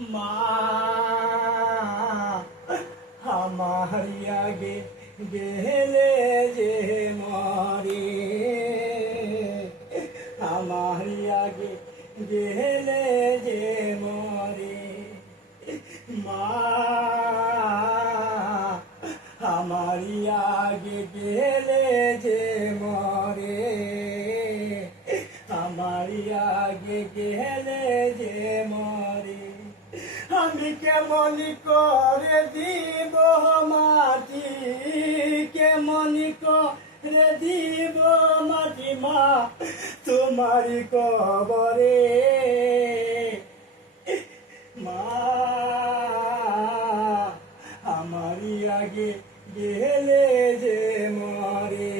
মা আমার আগে গেলে যে মরে, আমার আগে গেলে যে মরে। মা আমার আগে গেলে যে মরে, আমার আগে গেলে যে মরে। আমি কেমন করে দিব মাটি, কেমন করে দিব মাটি মা তোমারি কবরে। মা আমারি আগে গেলে যে মরে,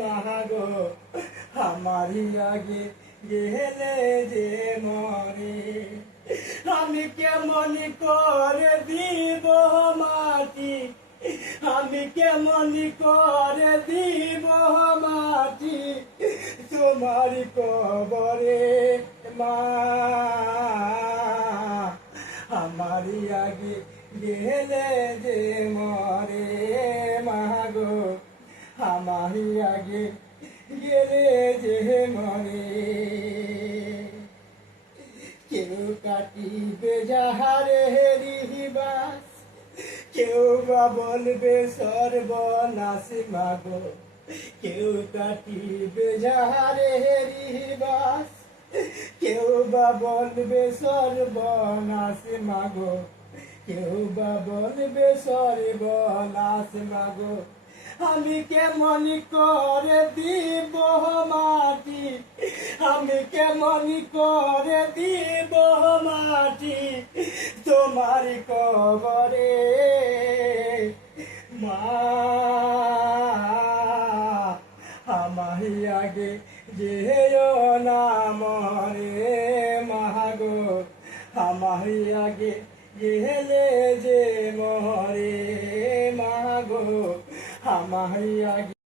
মাগো আমারি আগে গেলে যে মরে। আমি কেমন করে দিব মাটি, আমি কেমন করে দিব মাটি তোমার কবরে। মা আমারি আগে গেলে যে মরে, মাগো আমারি আগে গেলে যে মরে। কেউ কাটিবে যাহারে রিবাস, কেউ বা বলবে সর্বনাশ মাগো। কেউ কাটিবে যাহারে রিবাস, কেউ বা বলবে সর্বনাশ মাগো। কেউ বা বলবে সর্বনাশ মাগো। আমি কেমন করে দিব মাটি, আমি কেমন করে দিব মাটি তোমার কবরে। মা আমার আগে যেও না মরে, মাগো আমার আগে গেলে যে মরে, মাগো আমার আগে।